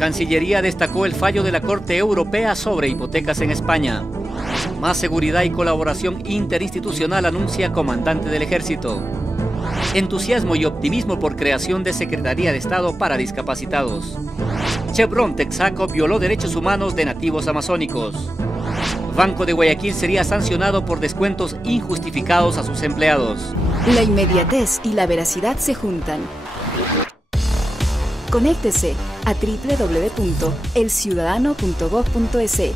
Cancillería destacó el fallo de la Corte Europea sobre hipotecas en España. Más seguridad y colaboración interinstitucional anuncia comandante del Ejército. Entusiasmo y optimismo por creación de Secretaría de Estado para discapacitados. Chevron Texaco violó derechos humanos de nativos amazónicos. Banco de Guayaquil sería sancionado por descuentos injustificados a sus empleados. La inmediatez y la veracidad se juntan. Conéctese a www.elciudadano.gov.es.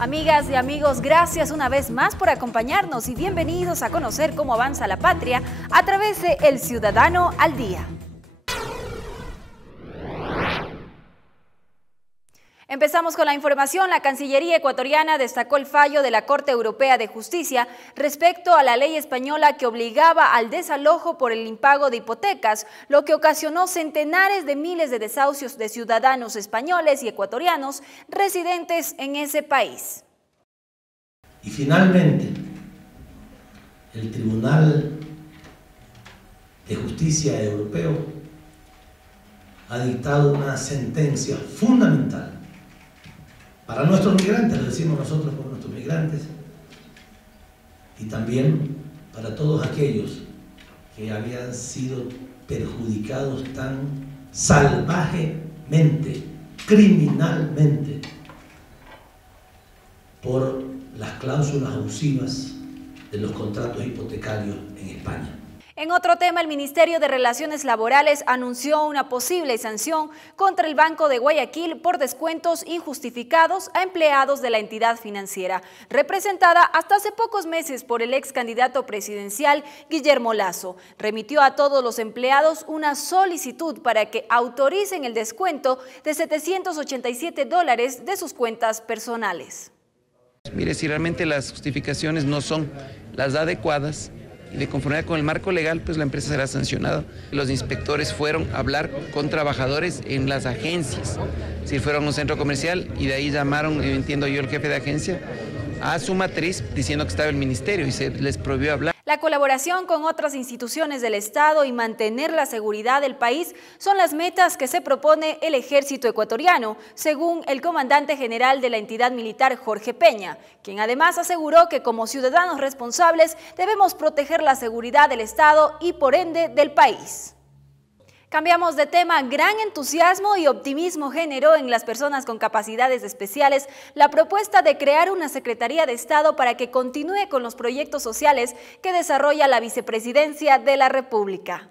Amigas y amigos, gracias una vez más por acompañarnos y bienvenidos a conocer cómo avanza la patria a través de El Ciudadano al Día. Empezamos con la información. La Cancillería ecuatoriana destacó el fallo de la Corte Europea de Justicia respecto a la ley española que obligaba al desalojo por el impago de hipotecas, lo que ocasionó centenares de miles de desahucios de ciudadanos españoles y ecuatorianos residentes en ese país. Y finalmente, el Tribunal de Justicia Europeo ha dictado una sentencia fundamental para nuestros migrantes, lo decimos nosotros por nuestros migrantes, y también para todos aquellos que habían sido perjudicados tan salvajemente, criminalmente, por las cláusulas abusivas de los contratos hipotecarios en España. En otro tema, el Ministerio de Relaciones Laborales anunció una posible sanción contra el Banco de Guayaquil por descuentos injustificados a empleados de la entidad financiera, representada hasta hace pocos meses por el ex candidato presidencial Guillermo Lasso. Remitió a todos los empleados una solicitud para que autoricen el descuento de $787 de sus cuentas personales. Mire, si realmente las justificaciones no son las adecuadas, y de conformidad con el marco legal, pues la empresa será sancionada. Los inspectores fueron a hablar con trabajadores en las agencias. Si fueron a un centro comercial y de ahí llamaron, entiendo yo, el jefe de agencia a su matriz diciendo que estaba el ministerio y se les prohibió hablar. La colaboración con otras instituciones del Estado y mantener la seguridad del país son las metas que se propone el Ejército ecuatoriano, según el comandante general de la entidad militar, Jorge Peña, quien además aseguró que como ciudadanos responsables debemos proteger la seguridad del Estado y por ende del país. Cambiamos de tema. Gran entusiasmo y optimismo generó en las personas con capacidades especiales la propuesta de crear una Secretaría de Estado para que continúe con los proyectos sociales que desarrolla la Vicepresidencia de la República.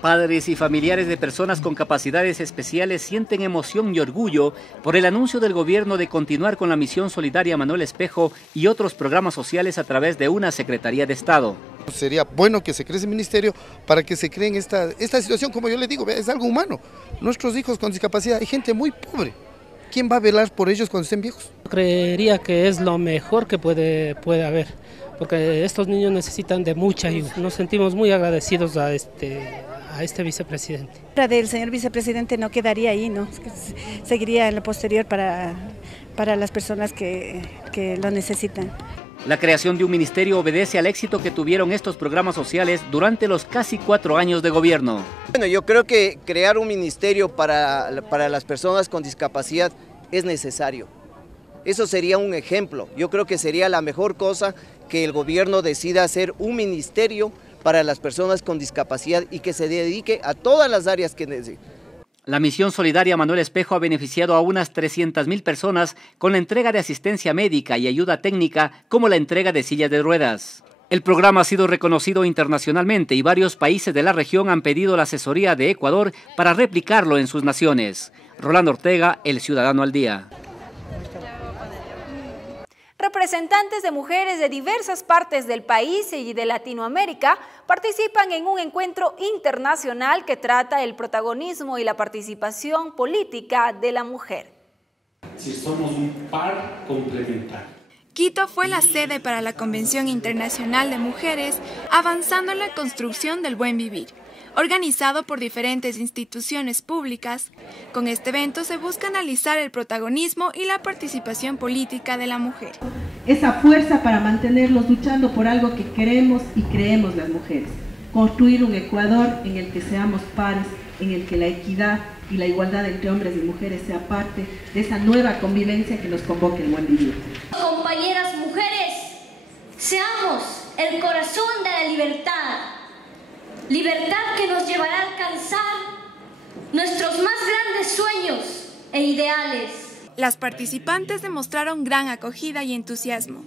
Padres y familiares de personas con capacidades especiales sienten emoción y orgullo por el anuncio del gobierno de continuar con la misión solidaria Manuel Espejo y otros programas sociales a través de una Secretaría de Estado. Sería bueno que se cree ese ministerio para que se cree esta situación, como yo le digo, es algo humano. Nuestros hijos con discapacidad, hay gente muy pobre. ¿Quién va a velar por ellos cuando estén viejos? Creería que es lo mejor que puede haber, porque estos niños necesitan de mucha ayuda. Nos sentimos muy agradecidos a este vicepresidente. Del señor vicepresidente no quedaría ahí, ¿no? Seguiría en lo posterior para las personas que lo necesitan. La creación de un ministerio obedece al éxito que tuvieron estos programas sociales durante los casi 4 años de gobierno. Bueno, yo creo que crear un ministerio para las personas con discapacidad es necesario. Eso sería un ejemplo. Yo creo que sería la mejor cosa que el gobierno decida hacer un ministerio para las personas con discapacidad y que se dedique a todas las áreas que necesitan. La misión solidaria Manuel Espejo ha beneficiado a unas 300.000 personas con la entrega de asistencia médica y ayuda técnica, como la entrega de sillas de ruedas. El programa ha sido reconocido internacionalmente y varios países de la región han pedido la asesoría de Ecuador para replicarlo en sus naciones. Rolando Ortega, El Ciudadano al Día. Representantes de mujeres de diversas partes del país y de Latinoamérica participan en un encuentro internacional que trata el protagonismo y la participación política de la mujer. Si somos un par complementario. Quito fue la sede para la Convención Internacional de Mujeres, avanzando en la construcción del buen vivir, organizado por diferentes instituciones públicas. Con este evento se busca analizar el protagonismo y la participación política de la mujer. esa fuerza para mantenerlos luchando por algo que queremos y creemos las mujeres. Construir un Ecuador en el que seamos pares, en el que la equidad y la igualdad entre hombres y mujeres sea parte de esa nueva convivencia que nos convoca el buen vivir. Compañeras mujeres, seamos el corazón de la libertad, libertad que nos llevará a alcanzar nuestros más grandes sueños e ideales. Las participantes demostraron gran acogida y entusiasmo.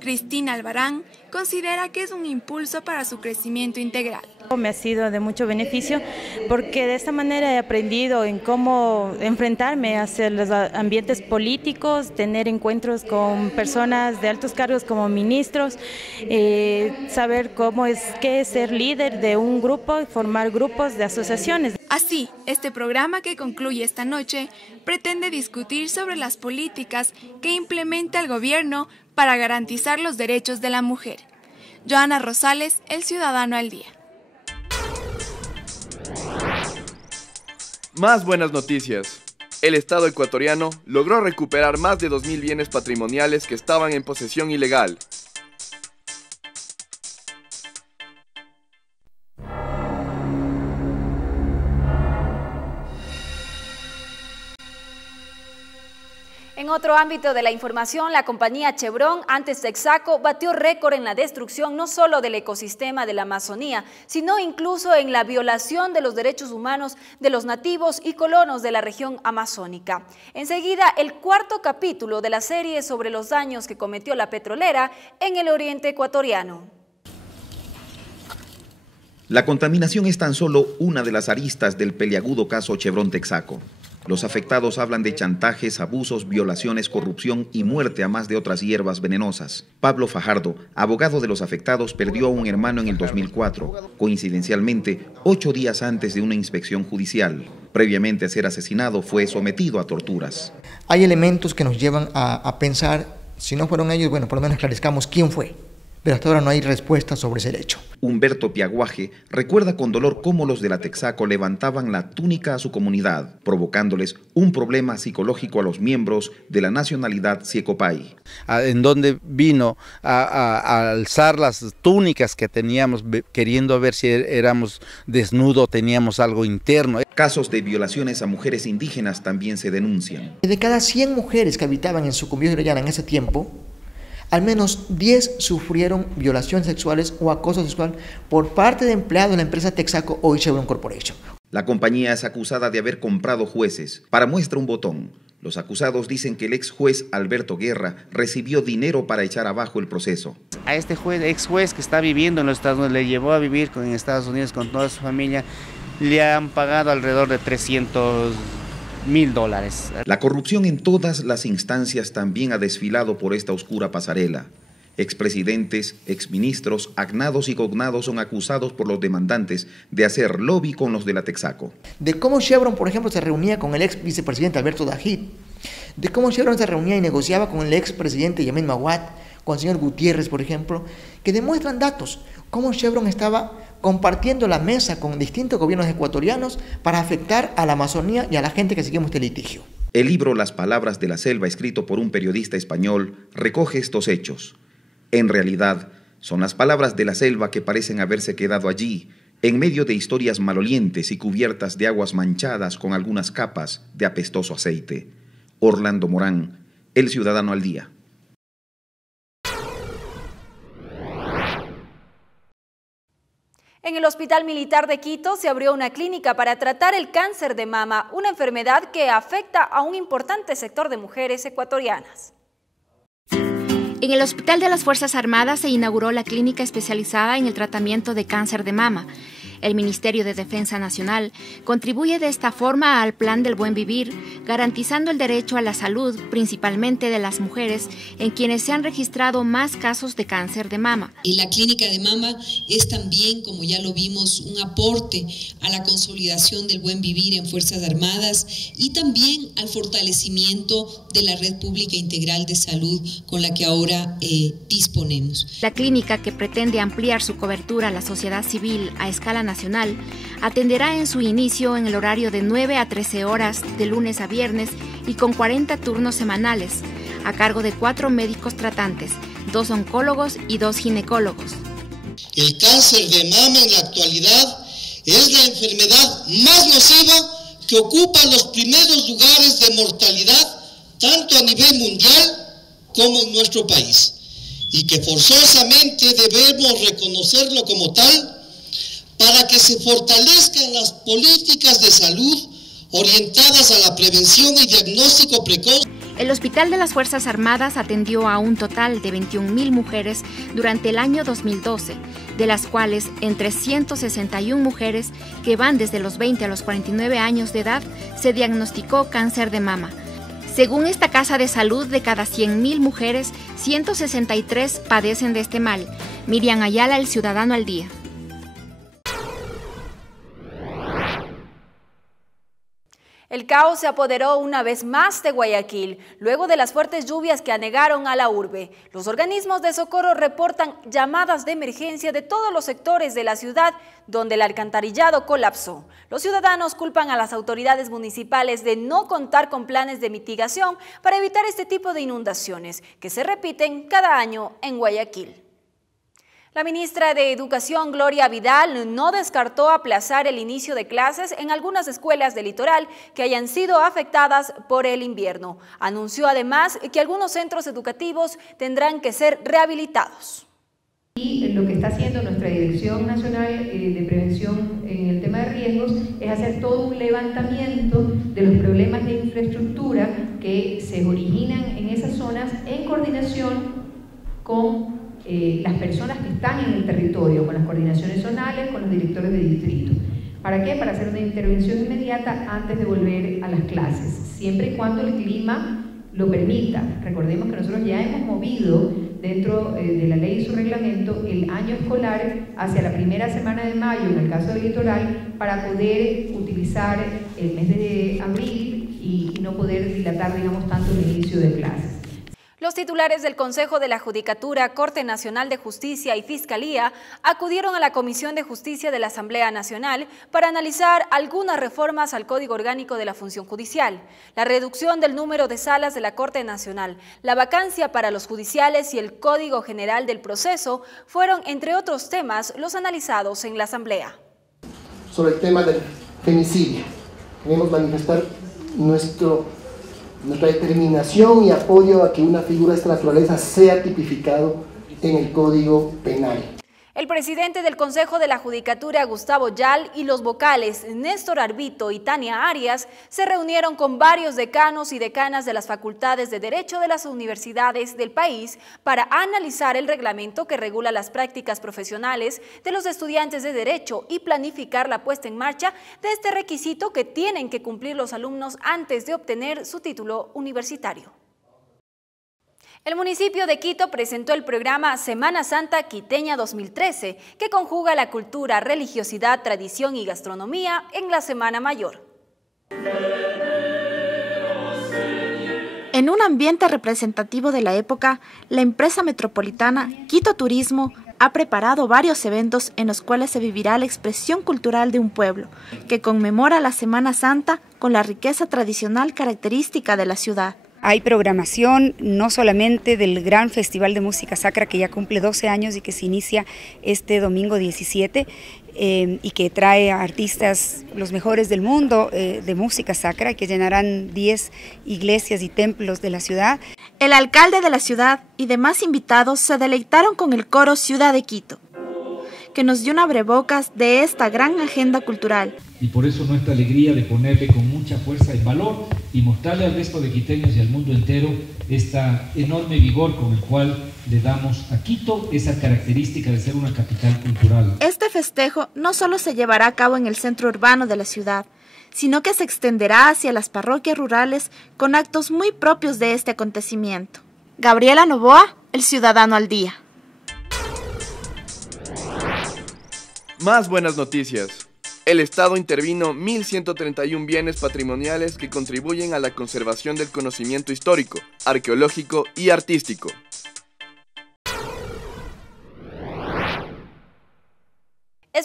Cristina Albarán considera que es un impulso para su crecimiento integral. Me ha sido de mucho beneficio porque de esta manera he aprendido en cómo enfrentarme hacia los ambientes políticos, tener encuentros con personas de altos cargos como ministros, saber qué es ser líder de un grupo, formar grupos de asociaciones. Así, este programa que concluye esta noche pretende discutir sobre las políticas que implementa el gobierno para garantizar los derechos de la mujer. Joana Rosales, El Ciudadano al Día. Más buenas noticias. El Estado ecuatoriano logró recuperar más de 2.000 bienes patrimoniales que estaban en posesión ilegal. En otro ámbito de la información, la compañía Chevron, antes Texaco, batió récord en la destrucción no solo del ecosistema de la Amazonía, sino incluso en la violación de los derechos humanos de los nativos y colonos de la región amazónica. Enseguida, el cuarto capítulo de la serie sobre los daños que cometió la petrolera en el oriente ecuatoriano. La contaminación es tan solo una de las aristas del peliagudo caso Chevron Texaco. Los afectados hablan de chantajes, abusos, violaciones, corrupción y muerte a más de otras hierbas venenosas. Pablo Fajardo, abogado de los afectados, perdió a un hermano en el 2004, coincidencialmente 8 días antes de una inspección judicial. Previamente a ser asesinado, fue sometido a torturas. Hay elementos que nos llevan a pensar, si no fueron ellos, bueno, por lo menos esclarezcamos quién fue. Pero hasta ahora no hay respuesta sobre ese hecho. Humberto Piaguaje recuerda con dolor cómo los de la Texaco levantaban la túnica a su comunidad, provocándoles un problema psicológico a los miembros de la nacionalidad Siecopay. En donde vino a alzar las túnicas que teníamos, queriendo ver si éramos desnudos, teníamos algo interno. Casos de violaciones a mujeres indígenas también se denuncian. De cada 100 mujeres que habitaban en Sucumbíos de Orellana en ese tiempo, al menos 10 sufrieron violaciones sexuales o acoso sexual por parte de empleados de la empresa Texaco, hoy Chevron Corporation. La compañía es acusada de haber comprado jueces. Para muestra un botón, los acusados dicen que el ex juez Alberto Guerra recibió dinero para echar abajo el proceso. A este ex juez que está viviendo en los Estados Unidos, le llevó a vivir en Estados Unidos con toda su familia, le han pagado alrededor de $300,000. La corrupción en todas las instancias también ha desfilado por esta oscura pasarela. Expresidentes, exministros, agnados y cognados son acusados por los demandantes de hacer lobby con los de la Texaco. De cómo Chevron, por ejemplo, se reunía con el ex vicepresidente Alberto Dajid, de cómo Chevron se reunía y negociaba con el ex presidente Yamin Maguad, con el señor Gutiérrez, por ejemplo, que demuestran datos, cómo Chevron estaba compartiendo la mesa con distintos gobiernos ecuatorianos para afectar a la Amazonía y a la gente que seguimos este litigio. El libro Las Palabras de la Selva, escrito por un periodista español, recoge estos hechos. En realidad, son las palabras de la selva que parecen haberse quedado allí, en medio de historias malolientes y cubiertas de aguas manchadas con algunas capas de apestoso aceite. Orlando Morán, El Ciudadano al Día. En el Hospital Militar de Quito se abrió una clínica para tratar el cáncer de mama, una enfermedad que afecta a un importante sector de mujeres ecuatorianas. En el Hospital de las Fuerzas Armadas se inauguró la clínica especializada en el tratamiento de cáncer de mama. El Ministerio de Defensa Nacional contribuye de esta forma al Plan del Buen Vivir, garantizando el derecho a la salud, principalmente de las mujeres, en quienes se han registrado más casos de cáncer de mama. Y la clínica de mama es también, como ya lo vimos, un aporte a la consolidación del buen vivir en Fuerzas Armadas y también al fortalecimiento de la red pública integral de salud con la que ahora disponemos. La clínica, que pretende ampliar su cobertura a la sociedad civil a escala nacional, atenderá en su inicio en el horario de 9 a 13 horas de lunes a viernes y con 40 turnos semanales. a cargo de 4 médicos tratantes, 2 oncólogos y 2 ginecólogos. El cáncer de mama en la actualidad es la enfermedad más nociva que ocupa los primeros lugares de mortalidad, tanto a nivel mundial como en nuestro país, y que forzosamente debemos reconocerlo como tal para que se fortalezcan las políticas de salud orientadas a la prevención y diagnóstico precoz. El Hospital de las Fuerzas Armadas atendió a un total de 21.000 mujeres durante el año 2012, de las cuales entre 161 mujeres que van desde los 20 a los 49 años de edad se diagnosticó cáncer de mama. Según esta Casa de Salud, de cada 100.000 mujeres, 163 padecen de este mal. Miriam Ayala, El Ciudadano al Día. El caos se apoderó una vez más de Guayaquil, luego de las fuertes lluvias que anegaron a la urbe. Los organismos de socorro reportan llamadas de emergencia de todos los sectores de la ciudad donde el alcantarillado colapsó. Los ciudadanos culpan a las autoridades municipales de no contar con planes de mitigación para evitar este tipo de inundaciones que se repiten cada año en Guayaquil. La ministra de Educación, Gloria Vidal, no descartó aplazar el inicio de clases en algunas escuelas del litoral que hayan sido afectadas por el invierno. Anunció además que algunos centros educativos tendrán que ser rehabilitados. Y lo que está haciendo nuestra Dirección Nacional de Prevención en el tema de riesgos es hacer todo un levantamiento de los problemas de infraestructura que se originan en esas zonas en coordinación con las personas que están en el territorio, con las coordinaciones zonales, con los directores de distrito. ¿Para qué? Para hacer una intervención inmediata antes de volver a las clases, siempre y cuando el clima lo permita. Recordemos que nosotros ya hemos movido dentro de la ley y su reglamento el año escolar hacia la primera semana de mayo, en el caso del litoral, para poder utilizar el mes de abril y no poder dilatar, digamos, tanto el inicio de clases. Los titulares del Consejo de la Judicatura, Corte Nacional de Justicia y Fiscalía acudieron a la Comisión de Justicia de la Asamblea Nacional para analizar algunas reformas al Código Orgánico de la Función Judicial, la reducción del número de salas de la Corte Nacional, la vacancia para los judiciales y el Código General del Proceso fueron, entre otros temas, los analizados en la Asamblea. Sobre el tema del femicidio, queremos manifestar nuestra determinación y apoyo a que una figura de esta naturaleza sea tipificado en el Código Penal. El presidente del Consejo de la Judicatura, Gustavo Yal, y los vocales Néstor Arbito y Tania Arias se reunieron con varios decanos y decanas de las facultades de Derecho de las universidades del país para analizar el reglamento que regula las prácticas profesionales de los estudiantes de Derecho y planificar la puesta en marcha de este requisito que tienen que cumplir los alumnos antes de obtener su título universitario. El municipio de Quito presentó el programa Semana Santa Quiteña 2013, que conjuga la cultura, religiosidad, tradición y gastronomía en la Semana Mayor. En un ambiente representativo de la época, la empresa metropolitana Quito Turismo ha preparado varios eventos en los cuales se vivirá la expresión cultural de un pueblo, que conmemora la Semana Santa con la riqueza tradicional característica de la ciudad. Hay programación no solamente del gran Festival de Música Sacra que ya cumple 12 años y que se inicia este domingo 17 y que trae a artistas los mejores del mundo de música sacra que llenarán 10 iglesias y templos de la ciudad. El alcalde de la ciudad y demás invitados se deleitaron con el coro Ciudad de Quito, que nos dio un abrebocas de esta gran agenda cultural. Y por eso nuestra alegría de ponerle con mucha fuerza en valor y mostrarle al resto de quiteños y al mundo entero esta enorme vigor con el cual le damos a Quito esa característica de ser una capital cultural. Este festejo no solo se llevará a cabo en el centro urbano de la ciudad, sino que se extenderá hacia las parroquias rurales con actos muy propios de este acontecimiento. Gabriela Novoa, El Ciudadano al Día. Más buenas noticias. El Estado intervino 1.131 bienes patrimoniales que contribuyen a la conservación del conocimiento histórico, arqueológico y artístico.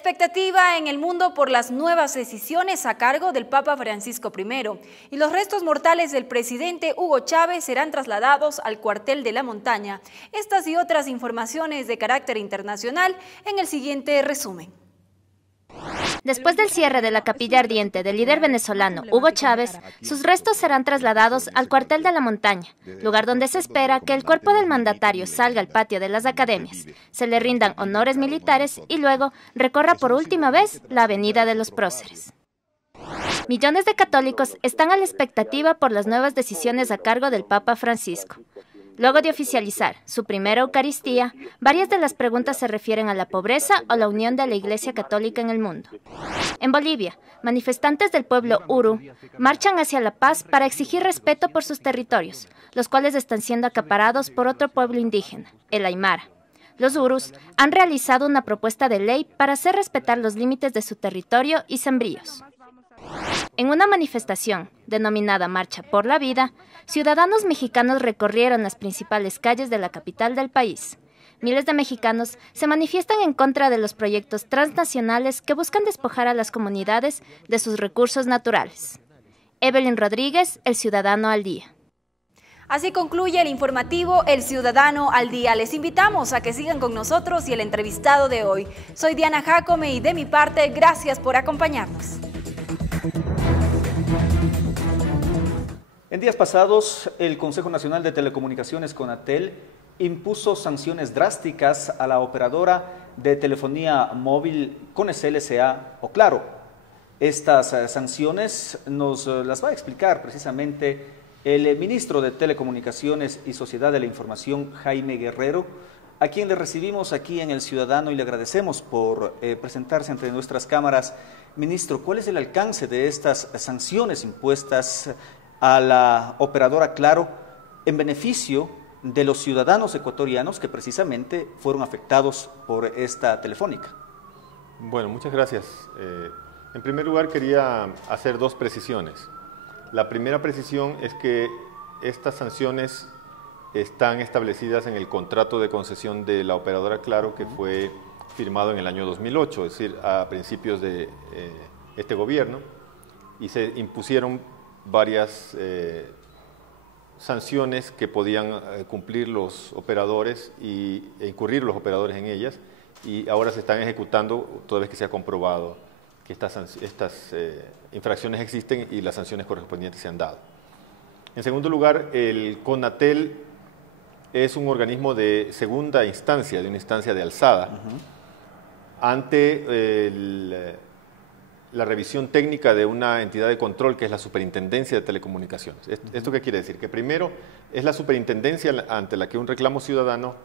Expectativa en el mundo por las nuevas decisiones a cargo del Papa Francisco I, y los restos mortales del presidente Hugo Chávez serán trasladados al cuartel de la montaña. Estas y otras informaciones de carácter internacional en el siguiente resumen. Después del cierre de la capilla ardiente del líder venezolano Hugo Chávez, sus restos serán trasladados al cuartel de la montaña, lugar donde se espera que el cuerpo del mandatario salga al patio de las academias, se le rindan honores militares y luego recorra por última vez la avenida de los Próceres. Millones de católicos están a la expectativa por las nuevas decisiones a cargo del Papa Francisco. Luego de oficializar su primera Eucaristía, varias de las preguntas se refieren a la pobreza o la unión de la Iglesia Católica en el mundo. En Bolivia, manifestantes del pueblo Uru marchan hacia la paz para exigir respeto por sus territorios, los cuales están siendo acaparados por otro pueblo indígena, el Aymara. Los Urus han realizado una propuesta de ley para hacer respetar los límites de su territorio y sembríos. En una manifestación denominada Marcha por la Vida, ciudadanos mexicanos recorrieron las principales calles de la capital del país. Miles de mexicanos se manifiestan en contra de los proyectos transnacionales que buscan despojar a las comunidades de sus recursos naturales. Evelyn Rodríguez, El Ciudadano al Día. Así concluye el informativo El Ciudadano al Día. Les invitamos a que sigan con nosotros y el entrevistado de hoy. Soy Diana Jacome y de mi parte, gracias por acompañarnos. En días pasados, el Consejo Nacional de Telecomunicaciones, CONATEL, impuso sanciones drásticas a la operadora de telefonía móvil Conecel S.A. o Claro. Estas sanciones nos las va a explicar precisamente el ministro de Telecomunicaciones y Sociedad de la Información, Jaime Guerrero, a quien le recibimos aquí en El Ciudadano y le agradecemos por presentarse ante nuestras cámaras. Ministro, ¿cuál es el alcance de estas sanciones impuestas a la operadora Claro en beneficio de los ciudadanos ecuatorianos que precisamente fueron afectados por esta telefónica? Bueno, muchas gracias. En primer lugar, quería hacer dos precisiones. La primera precisión es que estas sanciones están establecidas en el contrato de concesión de la operadora Claro, que fue firmado en el año 2008, es decir, a principios de este gobierno, y se impusieron varias sanciones que podían cumplir los operadores e incurrir los operadores en ellas, y ahora se están ejecutando toda vez que se ha comprobado que estas infracciones existen y las sanciones correspondientes se han dado. En segundo lugar, el CONATEL es un organismo de segunda instancia, de una instancia de alzada, ante la revisión técnica de una entidad de control que es la Superintendencia de Telecomunicaciones. ¿Esto qué quiere decir? Que primero es la superintendencia ante la que un reclamo ciudadano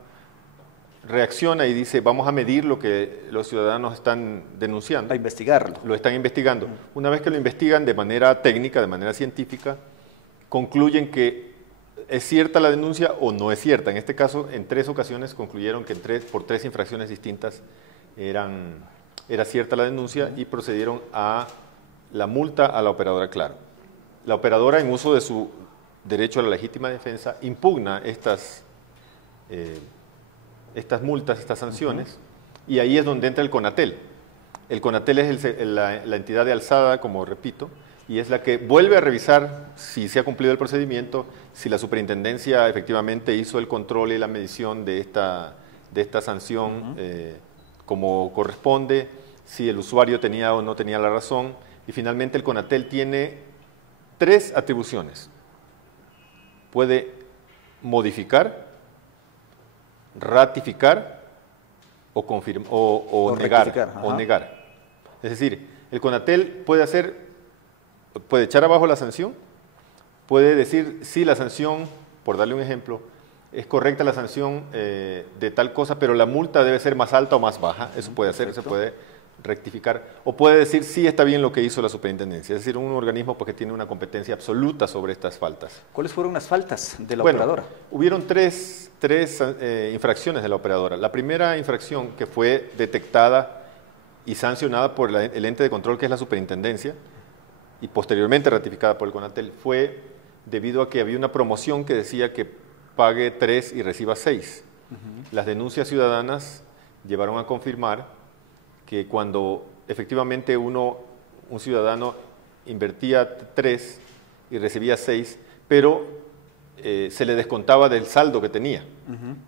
reacciona y dice, vamos a medir lo que los ciudadanos están denunciando. A investigarlo. Lo están investigando. Una vez que lo investigan de manera técnica, de manera científica, concluyen que es cierta la denuncia o no es cierta. En este caso, en 3 ocasiones concluyeron que por 3 infracciones distintas era cierta la denuncia y procedieron a la multa a la operadora Claro. La operadora, en uso de su derecho a la legítima defensa, impugna estas multas, estas sanciones, y ahí es donde entra el CONATEL. El CONATEL es la entidad de alzada, como repito, y es la que vuelve a revisar si se ha cumplido el procedimiento, si la superintendencia efectivamente hizo el control y la medición de esta sanción como corresponde, si el usuario tenía o no tenía la razón, y finalmente el CONATEL tiene 3 atribuciones. Puede modificar, ratificar o negar. Es decir, el CONATEL puede echar abajo la sanción, puede decir si la sanción, por darle un ejemplo, es correcta la sanción de tal cosa, pero la multa debe ser más alta o más baja. Eso puede hacer, se puede rectificar, o puede decir sí está bien lo que hizo la superintendencia, es decir, un organismo porque tiene una competencia absoluta sobre estas faltas. ¿Cuáles fueron las faltas de la operadora? Hubieron tres infracciones de la operadora. La primera infracción, que fue detectada y sancionada por el ente de control, que es la superintendencia, y posteriormente ratificada por el CONATEL, fue debido a que había una promoción que decía que pague 3 y reciba 6. Las denuncias ciudadanas llevaron a confirmar que cuando efectivamente un ciudadano invertía 3 y recibía 6, pero se le descontaba del saldo que tenía.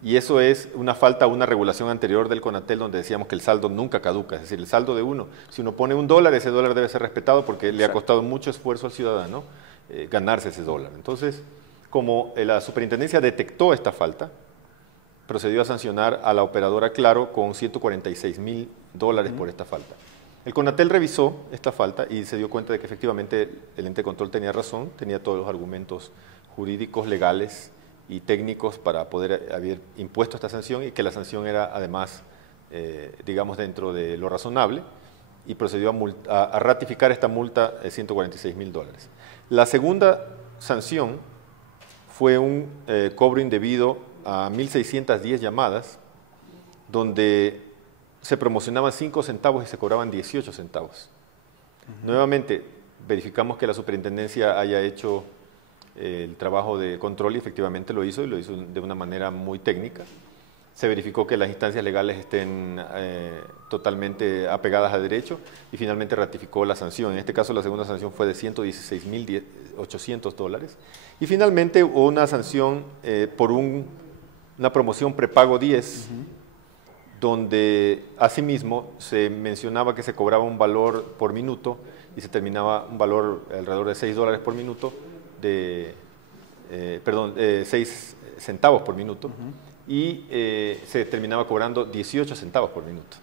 Y eso es una falta a una regulación anterior del CONATEL, donde decíamos que el saldo nunca caduca, es decir, el saldo de uno. Si uno pone $1, ese dólar debe ser respetado porque le ha costado mucho esfuerzo al ciudadano ganarse ese dólar. Entonces, como la superintendencia detectó esta falta, procedió a sancionar a la operadora Claro con $146.000 por esta falta. El CONATEL revisó esta falta y se dio cuenta de que efectivamente el ente de control tenía razón, tenía todos los argumentos jurídicos, legales y técnicos para poder haber impuesto esta sanción, y que la sanción era además, digamos, dentro de lo razonable, y procedió a ratificar esta multa de $146.000. La segunda sanción fue un cobro indebido a 1.610 llamadas, donde se promocionaban 5 centavos y se cobraban 18 centavos. Nuevamente, verificamos que la superintendencia haya hecho el trabajo de control, y efectivamente lo hizo, y lo hizo de una manera muy técnica. Se verificó que las instancias legales estén totalmente apegadas a derecho, y finalmente ratificó la sanción. En este caso, la segunda sanción fue de $116.800. Y finalmente hubo una sanción por una promoción prepago 10, donde asimismo se mencionaba que se cobraba un valor por minuto y se terminaba un valor alrededor de $6 por minuto, 6 centavos por minuto, y se terminaba cobrando 18 centavos por minuto.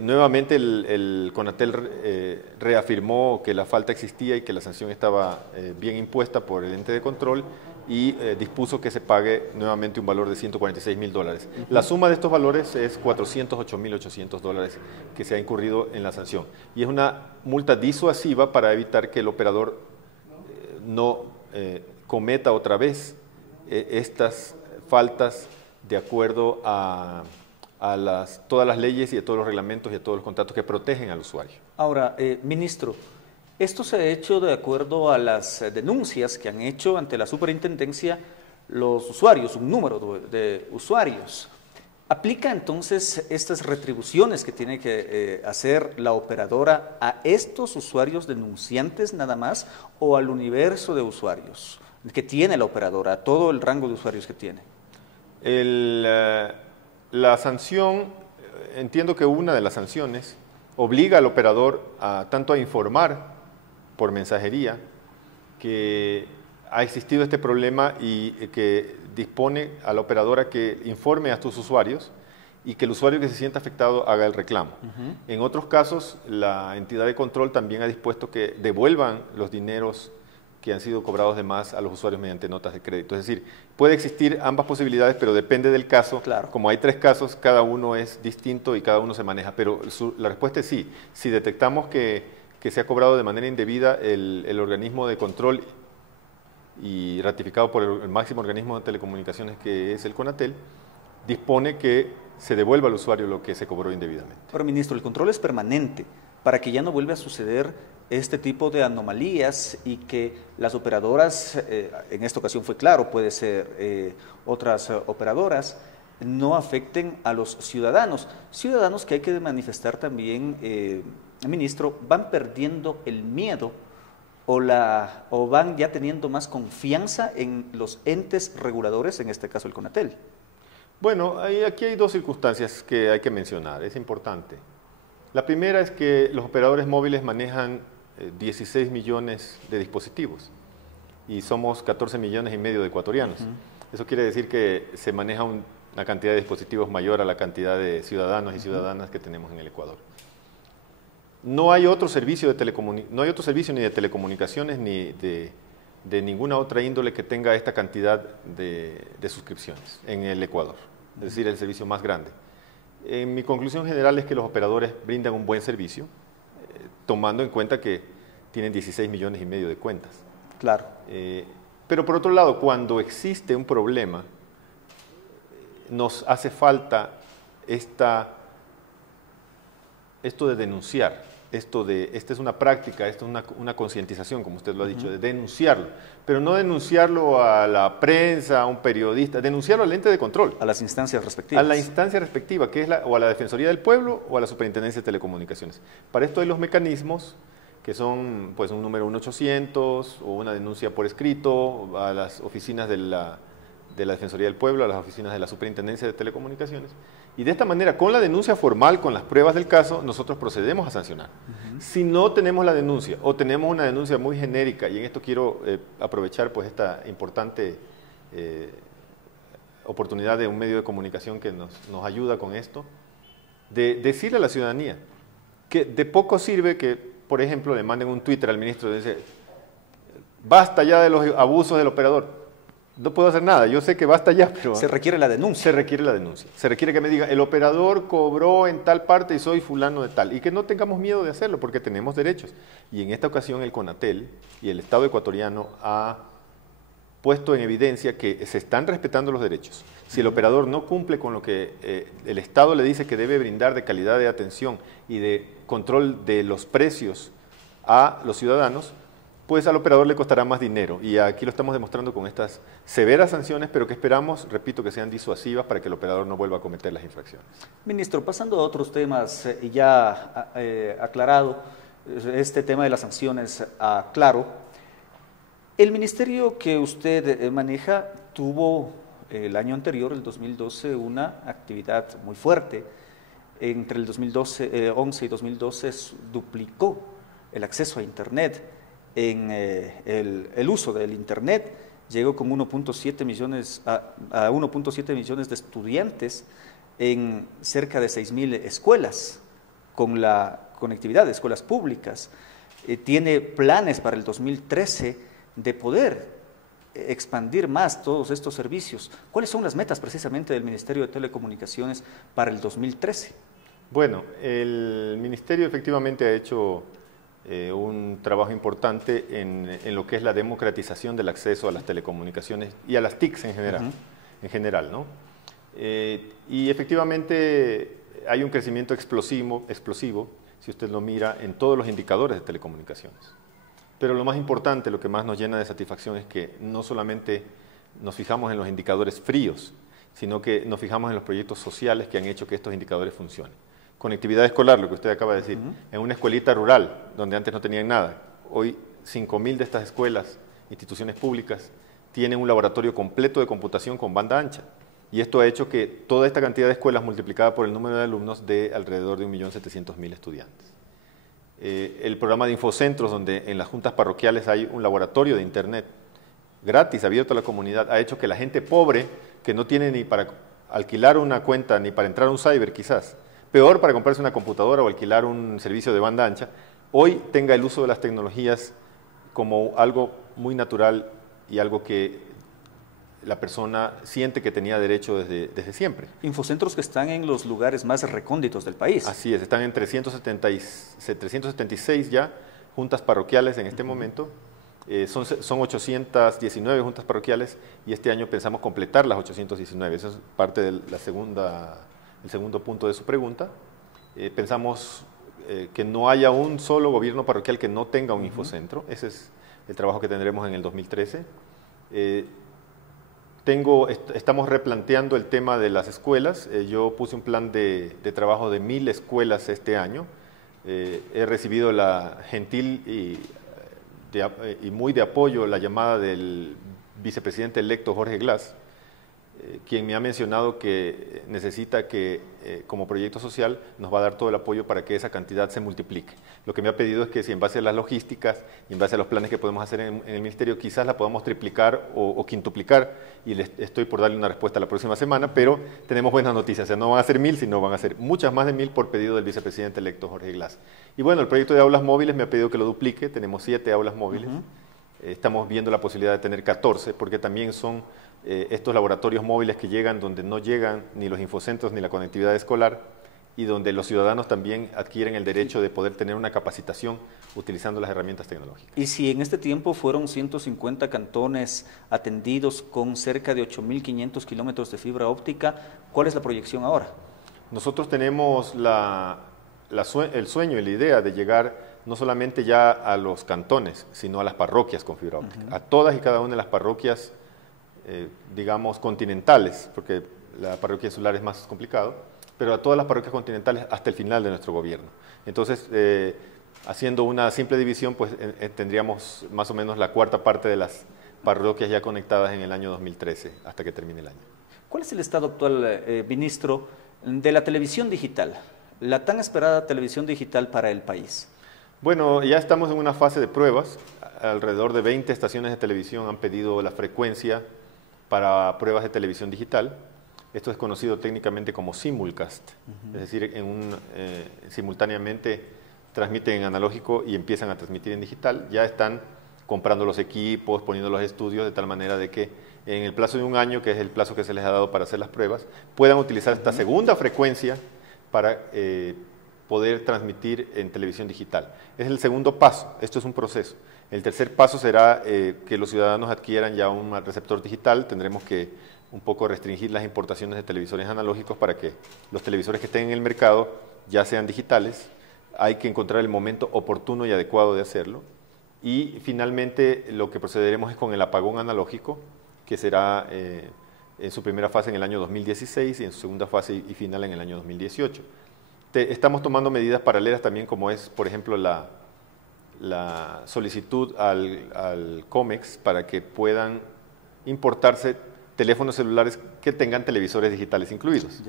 Nuevamente el CONATEL reafirmó que la falta existía y que la sanción estaba bien impuesta por el ente de control, y dispuso que se pague nuevamente un valor de $146.000. La suma de estos valores es $408.800 que se ha incurrido en la sanción, y es una multa disuasiva para evitar que el operador no cometa otra vez estas faltas de acuerdo a todas las leyes y a todos los reglamentos y a todos los contratos que protegen al usuario. Ahora, ministro, esto se ha hecho de acuerdo a las denuncias que han hecho ante la superintendencia los usuarios, un número de usuarios. ¿Aplica entonces estas retribuciones que tiene que hacer la operadora a estos usuarios denunciantes nada más, o al universo de usuarios que tiene la operadora, a todo el rango de usuarios que tiene? La sanción, entiendo que una de las sanciones obliga al operador tanto a informar por mensajería que ha existido este problema, y que dispone a la operadora que informe a sus usuarios, y que el usuario que se sienta afectado haga el reclamo. En otros casos, la entidad de control también ha dispuesto que devuelvan los dineros que han sido cobrados de más a los usuarios mediante notas de crédito. Es decir, puede existir ambas posibilidades, pero depende del caso. Claro. Como hay 3 casos, cada uno es distinto y cada uno se maneja. Pero la respuesta es sí. Si detectamos que se ha cobrado de manera indebida, el organismo de control, y ratificado por el máximo organismo de telecomunicaciones, que es el CONATEL, dispone que se devuelva al usuario lo que se cobró indebidamente. Pero, ministro, el control es permanente para que ya no vuelva a suceder este tipo de anomalías, y que las operadoras, en esta ocasión fue Claro, puede ser otras operadoras, no afecten a los ciudadanos. Ciudadanos que hay que manifestar también, ministro, van perdiendo el miedo o van ya teniendo más confianza en los entes reguladores, en este caso el CONATEL. Bueno, aquí hay 2 circunstancias que hay que mencionar, es importante. La primera es que los operadores móviles manejan 16 millones de dispositivos, y somos 14 millones y medio de ecuatorianos. Eso quiere decir que se maneja una cantidad de dispositivos mayor a la cantidad de ciudadanos y ciudadanas que tenemos en el Ecuador. No hay otro servicio ni de telecomunicaciones ni de ninguna otra índole que tenga esta cantidad de suscripciones en el Ecuador, es decir, el servicio más grande. Mi conclusión general es que los operadores brindan un buen servicio, tomando en cuenta que tienen 16 millones y medio de cuentas. Claro. Pero por otro lado, cuando existe un problema, nos hace falta esto de denunciar. esta es una práctica, esta es una concientización, como usted lo ha dicho, de denunciarlo, pero no denunciarlo a la prensa, a un periodista, denunciarlo al ente de control. A las instancias respectivas. A la instancia respectiva, que es o a la Defensoría del Pueblo o a la Superintendencia de Telecomunicaciones. Para esto hay los mecanismos, que son pues un número 1-800 o una denuncia por escrito a las oficinas de la Defensoría del Pueblo, a las oficinas de la Superintendencia de Telecomunicaciones. Y de esta manera, con la denuncia formal, con las pruebas del caso, nosotros procedemos a sancionar. Si no tenemos la denuncia o tenemos una denuncia muy genérica, y en esto quiero aprovechar pues esta importante oportunidad de un medio de comunicación que nos ayuda con esto, de decirle a la ciudadanía que de poco sirve que, por ejemplo, le manden un Twitter al ministro y dice, basta ya de los abusos del operador. No puedo hacer nada, yo sé que basta ya, pero... Se requiere la denuncia. Se requiere la denuncia. Se requiere que me diga, el operador cobró en tal parte y soy fulano de tal. Y que no tengamos miedo de hacerlo, porque tenemos derechos. Y en esta ocasión el CONATEL y el Estado ecuatoriano ha puesto en evidencia que se están respetando los derechos. Si el operador no cumple con lo que el Estado le dice que debe brindar de calidad de atención y de control de los precios a los ciudadanos, pues al operador le costará más dinero. Y aquí lo estamos demostrando con estas severas sanciones, pero que esperamos, repito, que sean disuasivas para que el operador no vuelva a cometer las infracciones. Ministro, pasando a otros temas, ya aclarado este tema de las sanciones a Claro, el ministerio que usted maneja tuvo el año anterior, el 2012, una actividad muy fuerte. Entre el 2011 y 2012 duplicó el acceso a Internet. En el uso del Internet llegó con 1.7 millones a 1.7 millones de estudiantes en cerca de 6.000 escuelas, con la conectividad de escuelas públicas. Tiene planes para el 2013 de poder expandir más todos estos servicios. ¿Cuáles son las metas precisamente del Ministerio de Telecomunicaciones para el 2013? Bueno, el Ministerio efectivamente ha hecho un trabajo importante en lo que es la democratización del acceso a las telecomunicaciones y a las TICs en general, ¿no? Y efectivamente hay un crecimiento explosivo, si usted lo mira, en todos los indicadores de telecomunicaciones. Pero lo más importante, lo que más nos llena de satisfacción es que no solamente nos fijamos en los indicadores fríos, sino que nos fijamos en los proyectos sociales que han hecho que estos indicadores funcionen. Conectividad escolar, lo que usted acaba de decir, en una escuelita rural, donde antes no tenían nada. Hoy 5.000 de estas escuelas, instituciones públicas, tienen un laboratorio completo de computación con banda ancha. Y esto ha hecho que toda esta cantidad de escuelas multiplicada por el número de alumnos de alrededor de 1.700.000 estudiantes. El programa de infocentros, donde en las juntas parroquiales hay un laboratorio de Internet gratis, abierto a la comunidad, ha hecho que la gente pobre, que no tiene ni para alquilar una cuenta, ni para entrar a un cyber quizás, peor para comprarse una computadora o alquilar un servicio de banda ancha, hoy tenga el uso de las tecnologías como algo muy natural y algo que la persona siente que tenía derecho desde siempre. Infocentros que están en los lugares más recónditos del país. Así es, están en 376 ya juntas parroquiales en este momento. Son 819 juntas parroquiales y este año pensamos completar las 819. Eso es parte de el segundo punto de su pregunta. Pensamos que no haya un solo gobierno parroquial que no tenga un infocentro. Ese es el trabajo que tendremos en el 2013. Estamos replanteando el tema de las escuelas. Yo puse un plan de trabajo de 1.000 escuelas este año. He recibido la gentil y muy de apoyo la llamada del vicepresidente electo Jorge Glass, quien me ha mencionado que necesita que como proyecto social nos va a dar todo el apoyo para que esa cantidad se multiplique. Lo que me ha pedido es que si en base a las logísticas y en base a los planes que podemos hacer en el Ministerio, quizás la podamos triplicar o quintuplicar, y estoy por darle una respuesta la próxima semana, pero tenemos buenas noticias, o sea, no van a ser 1.000, sino van a ser muchas más de 1.000 por pedido del vicepresidente electo Jorge Glass. Y bueno, el proyecto de aulas móviles me ha pedido que lo duplique, tenemos 7 aulas móviles, estamos viendo la posibilidad de tener 14, porque también son estos laboratorios móviles que llegan donde no llegan ni los infocentros ni la conectividad escolar, y donde los ciudadanos también adquieren el derecho de poder tener una capacitación utilizando las herramientas tecnológicas. Y si en este tiempo fueron 150 cantones atendidos con cerca de 8.500 kilómetros de fibra óptica, ¿cuál es la proyección ahora? Nosotros tenemos la el sueño y la idea de llegar no solamente ya a los cantones, sino a las parroquias con fibra óptica, a todas y cada una de las parroquias, digamos, continentales, porque la parroquia insular es más complicado, pero a todas las parroquias continentales hasta el final de nuestro gobierno. Entonces, haciendo una simple división, pues tendríamos más o menos la cuarta parte de las parroquias ya conectadas en el año 2013, hasta que termine el año. ¿Cuál es el estado actual, ministro, de la televisión digital, la tan esperada televisión digital para el país? Bueno, ya estamos en una fase de pruebas. Alrededor de 20 estaciones de televisión han pedido la frecuencia para pruebas de televisión digital. Esto es conocido técnicamente como simulcast, es decir, simultáneamente transmiten en analógico y empiezan a transmitir en digital. Ya están comprando los equipos, poniendo los estudios de tal manera de que en el plazo de un año, que es el plazo que se les ha dado para hacer las pruebas, puedan utilizar esta segunda frecuencia para poder transmitir en televisión digital. Es el segundo paso, esto es un proceso. El tercer paso será que los ciudadanos adquieran ya un receptor digital. Tendremos que un poco restringir las importaciones de televisores analógicos para que los televisores que estén en el mercado ya sean digitales. Hay que encontrar el momento oportuno y adecuado de hacerlo. Y finalmente lo que procederemos es con el apagón analógico, que será en su primera fase en el año 2016 y en su segunda fase y final en el año 2018. Estamos tomando medidas paralelas también, como es, por ejemplo, la solicitud al COMEX para que puedan importarse teléfonos celulares que tengan televisores digitales incluidos.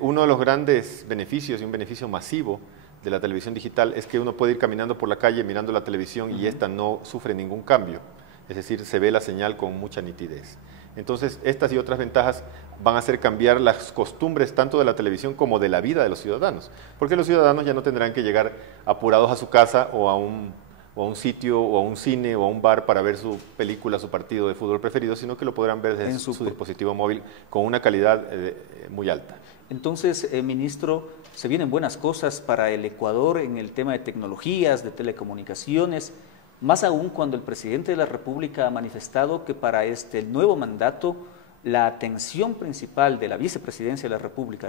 Uno de los grandes beneficios y un beneficio masivo de la televisión digital es que uno puede ir caminando por la calle mirando la televisión y esta no sufre ningún cambio, es decir, se ve la señal con mucha nitidez. Entonces, estas y otras ventajas van a hacer cambiar las costumbres tanto de la televisión como de la vida de los ciudadanos, porque los ciudadanos ya no tendrán que llegar apurados a su casa o a un sitio o a un cine o a un bar para ver su película, su partido de fútbol preferido, sino que lo podrán ver desde su dispositivo móvil con una calidad muy alta. Entonces, ministro, se vienen buenas cosas para el Ecuador en el tema de tecnologías, de telecomunicaciones, más aún cuando el presidente de la República ha manifestado que para este nuevo mandato la atención principal de la vicepresidencia de la República,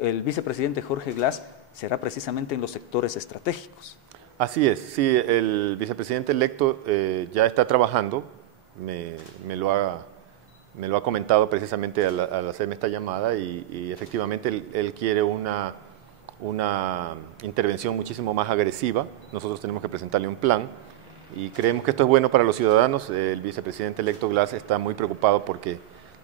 el vicepresidente Jorge Glass, será precisamente en los sectores estratégicos. Así es, sí, el vicepresidente electo ya está trabajando, me lo ha comentado precisamente al hacerme esta llamada y efectivamente él quiere una intervención muchísimo más agresiva. Nosotros tenemos que presentarle un plan y creemos que esto es bueno para los ciudadanos. El vicepresidente electo Glass está muy preocupado porque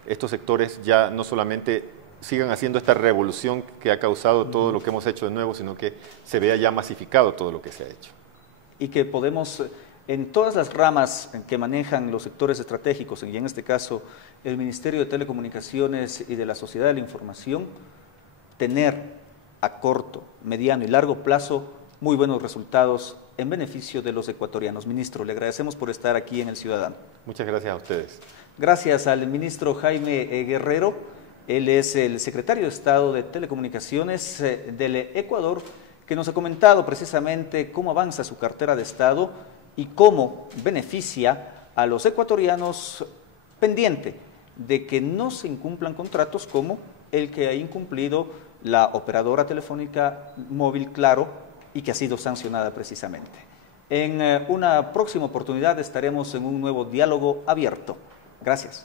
estos sectores ya no solamente sigan haciendo esta revolución que ha causado todo lo que hemos hecho de nuevo, sino que se vea ya masificado todo lo que se ha hecho. Y que podemos, en todas las ramas que manejan los sectores estratégicos, y en este caso el Ministerio de Telecomunicaciones y de la Sociedad de la Información, tener a corto, mediano y largo plazo muy buenos resultados en beneficio de los ecuatorianos. Ministro, le agradecemos por estar aquí en El Ciudadano. Muchas gracias a ustedes. Gracias al ministro Jaime Guerrero. Él es el secretario de Estado de Telecomunicaciones del Ecuador, que nos ha comentado precisamente cómo avanza su cartera de Estado y cómo beneficia a los ecuatorianos, pendiente de que no se incumplan contratos como el que ha incumplido la operadora telefónica móvil Claro y que ha sido sancionada precisamente. En una próxima oportunidad estaremos en un nuevo diálogo abierto. Gracias.